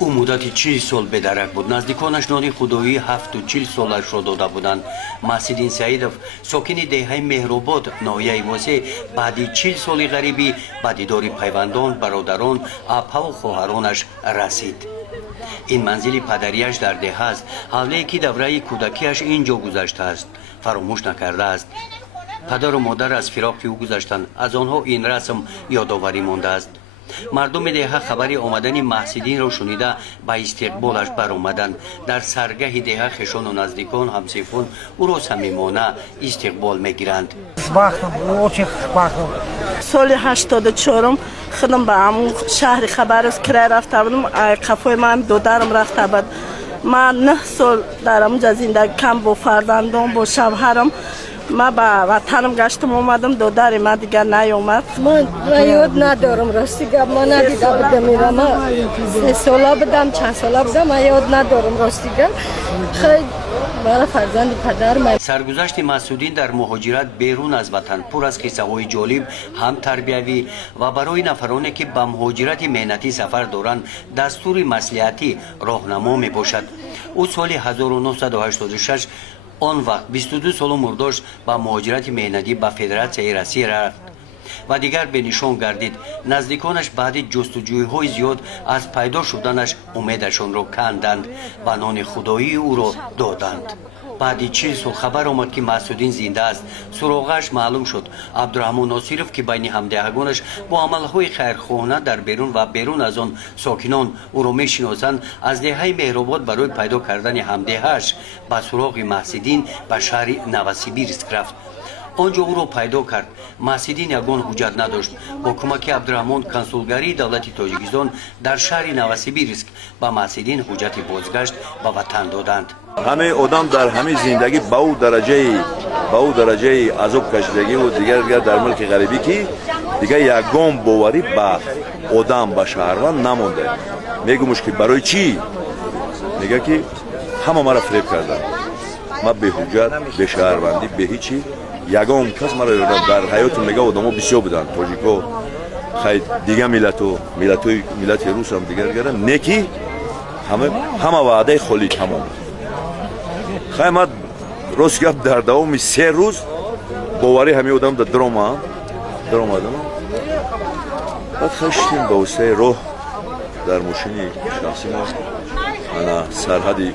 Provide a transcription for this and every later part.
او مدت 40 سال به درک بود. نزدیکانش نان خدایی 47 سالش را داده بودند. مسعودین سعیدов ساکن دهه مهرآباد ناحیه واسه بعد 40 سال غریبی به دیدار پیوندان، برادران، اپا و خواهرانش رسید. این منزل پدریش در ده است. حوله که دوره کودکیش اینجا گذشته است فراموش نکرده است. پدر و مادر از فراق او گذشتند. از آنها این رسم یادآوری مانده است. مردم ده خبری آمدن محسودین را شنیده به استقبالش برآمدند. در سرگه ده خشان و نزدیکان همسفون او را صمیمانه استقبال میگیرند. سال 84 خودم به همون شهر خبرس کرای رفته بودم. قفای من دخترم رفته بود. من 9 سال در همونجا زندگی کم با فرزندان با شوهرم. من به وطنم گشتم اومدم. دختر من دیگر نیامد. من یاد ندارم راستی گپ من ندیده بودم میرم. من 3 ساله بودم چند ساله بودم. من یاد ندارم راستی گپ. خیلی برای فرزند پدرم. سرگذشت مسعودین در مهاجرت بیرون از وطن پر از قصه های جالب هم تربیوی و برای نفرانی که به مهاجرت مهنتی سفر دارند دستور مصلحتی راهنما می باشد. او سال 1986 آن وقت 22 سال عمر داشت به مهاجرت مهنتی به فدراسیون روسیه رفت و دیگر به نشان گردید. نزدیکانش بعد جستجوی‌های زیاد از پیدا شدنش امیدشان را کندند و نان خدایی او را دادند. بعد 40 سال خبر آمد که مسعودین زنده است. سراغش معلوم شد. عبدالرحمن ناصرов که بین همدهگانش با عملهای خیرخواهانه در بیرون و بیرون از آن ساکنان او را میشناسند، از دهه مهرآباد برای پیدا کردن همدهش به سراغ مسعودین به شهر نوسیبیرسک رفت. آنجا او را پیدا کرد. مسعودین یگان حجت نداشت. با کمک عبدالرحمن کنسولگری دولت تاجیکستان در شهر نوسیبیرسک به مسعودین حجت بازگشت به وطن دادند. همه آدم در همه زندگی با او درجه عذاب کشیدگی و دیگر در ملک غریبی که دیگر یگان باوری به آدم به شهروند نمانده. میگمش که برای چی؟ میگه که همه مرا فریب کردن. من به حجت، به شهروندی، به هیچی یگان کس مرا یادم. در حیات میگه آدم‌ها بسیار بودن. تاجیک‌ها خیلی دیگه ملت روس هم دیگر گردن. نکی همه وعده خالی تمام. خیلی من روز گفت در دوام 3 روز باوری همه آدم در درام آدم بعد خشتیم با وسیله راه در ماشینی شخصی ما انا سرحدی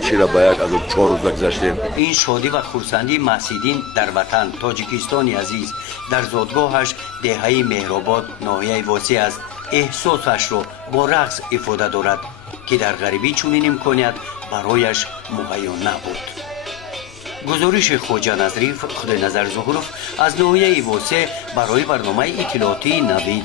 چی را باید از 4 روز گذشتیم. این شادی و خرسندی مسعودین در وطن تاجیکستانی عزیز در زادگاهش دهه مهرآباد ناحیه واسه است. احساسش را با رقص افاده دارد که در غریبی چنین امکانیت برایش مهیا نبود. گزارش خواجه نظریف خود نظر ظهورov از ناحیه واسه برای برنامه اطلاعاتی نوید.